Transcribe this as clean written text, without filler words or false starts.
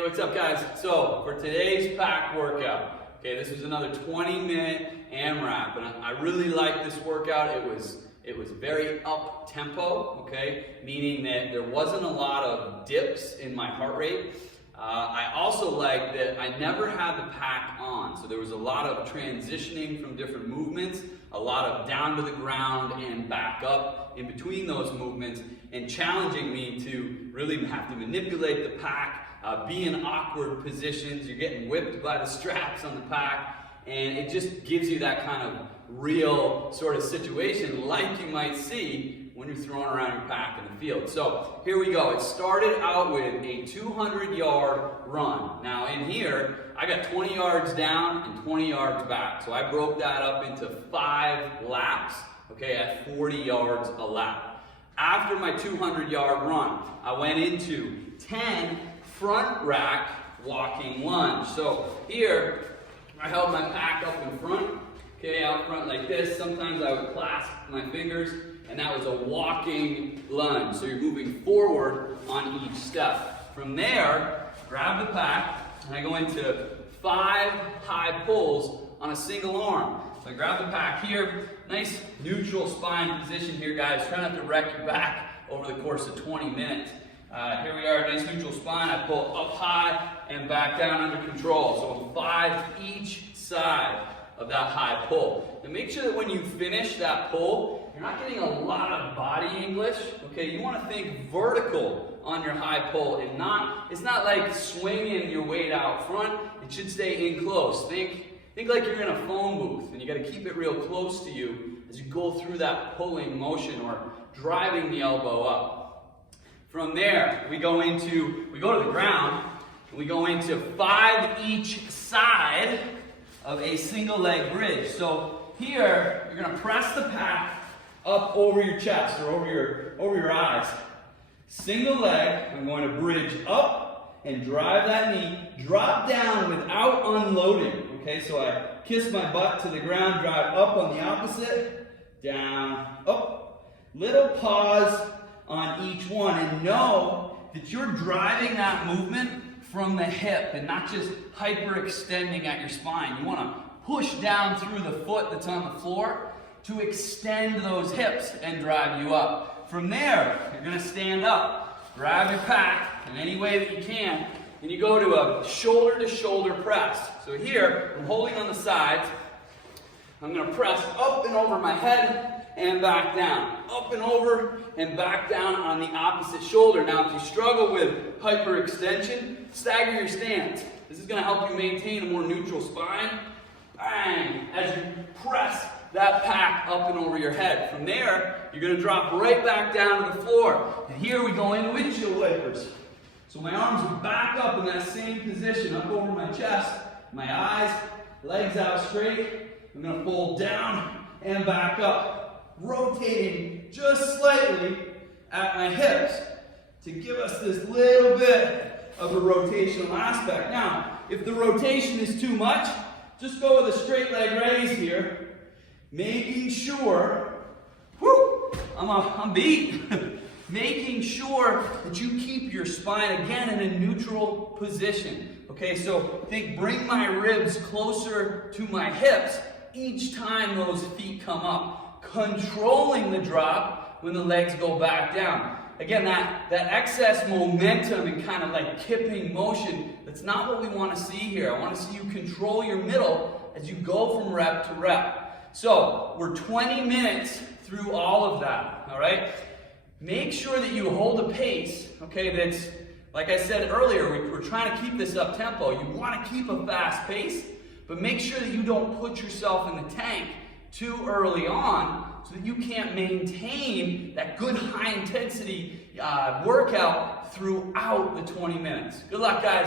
Hey, what's up guys? So for today's pack workout, okay, this was another 20-minute AMRAP, and I really liked this workout. It was very up tempo, okay, meaning that there wasn't a lot of dips in my heart rate. I also liked that I never had the pack on, so there was a lot of transitioning from different movements, a lot of down to the ground and back up in between those movements, and challenging me to really have to manipulate the pack, be in awkward positions. You're getting whipped by the straps on the pack, and it just gives you that kind of real sort of situation like you might see when you're throwing around your pack in the field. So here we go. It started out with a 200-yard run. Now in here, I got 20 yards down and 20 yards back. So I broke that up into 5 laps, okay, at 40 yards a lap. After my 200-yard run, I went into 10 front rack walking lunge. So here, I held my pack up in front, okay, out front like this. Sometimes I would clasp my fingers, and that was a walking lunge. So you're moving forward on each step. From there, grab the pack, and I go into 5 high pulls on a single arm. So I grab the pack here, nice neutral spine position here, guys. Try not to wreck your back over the course of 20 minutes. Here we are, nice neutral spine. I pull up high and back down under control. So 5 each side of that high pull. And make sure that when you finish that pull, you're not getting a lot of body English. Okay, you want to think vertical on your high pull, and it's not like swinging your weight out front. It should stay in close. Think like you're in a phone booth, and you got to keep it real close to you as you go through that pulling motion or driving the elbow up. From there, we go to the ground, and we go into 5 each side of a single leg bridge. So here, you're gonna press the pack up over your chest or over your eyes. Single leg, I'm going to bridge up and drive that knee, drop down without unloading. Okay, so I kiss my butt to the ground, drive up on the opposite, down, up. Little pause on each one, and know that you're driving that movement from the hip and not just hyperextending at your spine. You want to push down through the foot that's on the floor to extend those hips and drive you up. From there, you're going to stand up, grab your pack in any way that you can, and you go to a shoulder-to-shoulder press. So here, I'm holding on the sides. I'm going to press up and over my head and back down. Up and over and back down on the opposite shoulder. Now, if you struggle with hyperextension, stagger your stance. This is going to help you maintain a more neutral spine. Bang! As you press that pack up and over your head. From there, you're going to drop right back down to the floor. And here we go into windshield wipers. So my arms are back up in that same position, up over my chest, my eyes, legs out straight. I'm going to fold down and back up, rotating just slightly at my hips to give us this little bit of a rotational aspect. Now, if the rotation is too much, just go with a straight leg raise here, making sure, I'm beat, making sure that you keep your spine again in a neutral position. Okay, so bring my ribs closer to my hips each time those feet come up, controlling the drop when the legs go back down. Again, that excess momentum and kind of like kipping motion, that's not what we want to see here. I want to see you control your middle as you go from rep to rep. So we're 20 minutes through all of that, all right? Make sure that you hold a pace, okay, that's, like I said earlier, we're trying to keep this up tempo. You want to keep a fast pace, but make sure that you don't put yourself in the tank too early on so that you can't maintain that good high intensity workout throughout the 20 minutes. Good luck, guys.